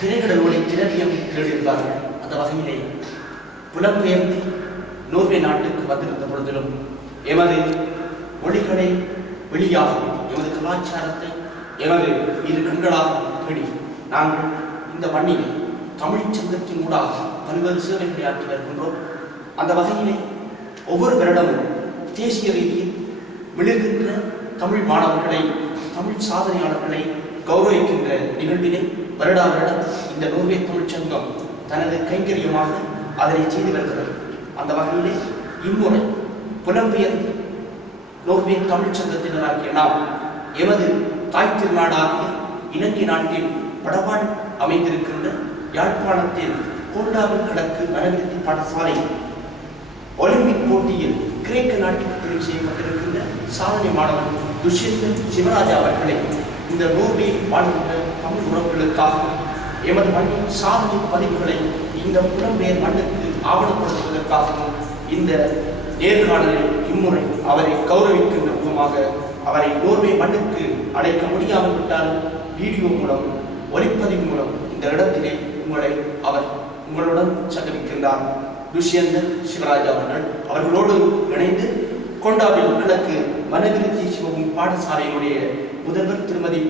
திரைக்கடலோடு திரவியம் தேடியிருந்தார்கள். அந்த வகையிலே புலம்பெயர்ந்து நோர்வே நாட்டுக்கு வந்திருந்த பொழுதிலும் எமது மொழிகளை வெளியாகும், எமது கலாச்சாரத்தை எமது இரு கண்களாக தேடி நாங்கள் இந்த மண்ணிலே தமிழ் சங்கத்தின் ஊடாக பல்வேறு சேவைகளை ஆற்றி வருகின்றோம். அந்த வகையிலே ஒவ்வொரு வருடமும் தேசிய ரீதியில் விழுகின்ற தமிழ் மாணவர்களை, தமிழ் சாதனையாளர்களை கௌரவிக்கின்ற நிகழ்வினை வருடா வருடம் இந்த நோர்வே தமிழ்ச் சங்கம் தனது கைங்கரியமாக அதனை செய்து வருகிறது. அந்த வகையிலே இம்முறை புலம்பெயர் நோர்வே தமிழ்ச் சங்கத்தினராகிய நாம் எமது தாய் திருநாடாகிய இலங்கை நாட்டில் வடபால் அமைந்திருக்கின்ற யாழ்ப்பாணத்தில் கோண்டாவில் கிழக்கு வனவிருத்தி பாடசாலை ஒலிம்பிக் போட்டியில் கிரேக்க நாட்டுக்கு தெரிவு செய்யப்பட்டிருக்கின்ற சாதனை மாணவர் துஷ்யந்த் சிவராஜா அவர்களை இந்த நோர்வே வாழ்கின்ற தமிழ் உறவுகளுக்காக எமது மண்ணின் சாதனை பதிவுகளை இந்த புலம்பெயர் மண்ணுக்கு ஆவணப்படுத்துவதற்காகவும் இந்த நேர்காணலை இம்முறை அவரை கௌரவிக்கின்ற முகமாக அவரை நோர்வே மண்ணுக்கு அழைக்க முடியாமல் விட்டாலும் வீடியோ மூலம், ஒலிப்பதிவு மூலம் இந்த இடத்திலே உங்களுடன் சந்திக்கின்றார் துஷ்யந்த் சிவராஜா அவர்களோடு இணைந்து கொண்டாவில் கிழக்கு வனவிருத்தி சிவபூமி பாடசாலையினுடைய முதல்வர் திருமதி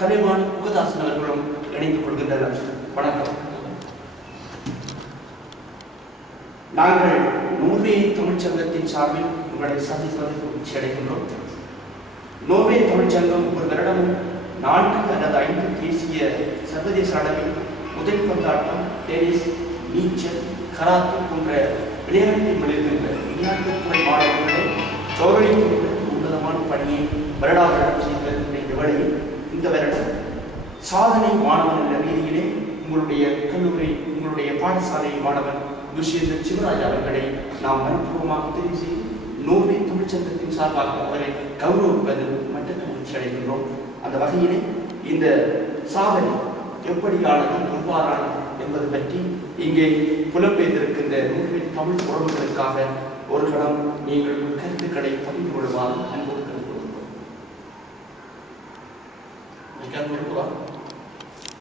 கலைவாணி முகதாசன் அவர்களும் இணைந்து கொள்கின்றனர். வணக்கம். நாங்கள் நோர்வே தமிழ்ச்சங்கத்தின் சார்பில் உங்களை சந்திப்பதற்கு மகிழ்ச்சி அடைகின்றோம். நோர்வே தமிழ்ச்சங்கம் ஒரு வருடமும் 4 அல்லது 5 தேசிய சர்வதேச அளவில் முதல் பந்தாட்டம், டென்னிஸ், நீச்சல், கராத்தே போன்ற விளையாட்டில் விளைகின்ற விளையாட்டுத்துறை மாணவர்களை கௌரவிக்கின்ற உன்னதமான பணியை வருடா வருடம் செய்து வருகின்ற வேளையில் இந்த வருடம் சாதனை மாணவன் என்ற ரீதியிலே உங்களுடைய கல்லூரி, உங்களுடைய பாடசாலை மாணவன் துஷ்யந்த் சிவராஜா அவர்களை நாம் மனப்பூர்வமாக தெரிவு செய்து நோர்வே தமிழ்ச்சங்கத்தின் சார்பாக அவரை கௌரவிப்பதில் மட்டற்ற மகிழ்ச்சி அடைகின்றோம். அந்த வகையிலே இந்த சாதனை எப்படியானது, எவ்வாறானது என்பது பற்றி இங்கே புலம்பெயர்ந்திருக்கின்ற நோர்வே தமிழ் உறவுகளுக்காக ஒரு கணம் நீங்கள் கருத்துக்களை பகிர்ந்து கொள்வார் அன்போடு கருத்து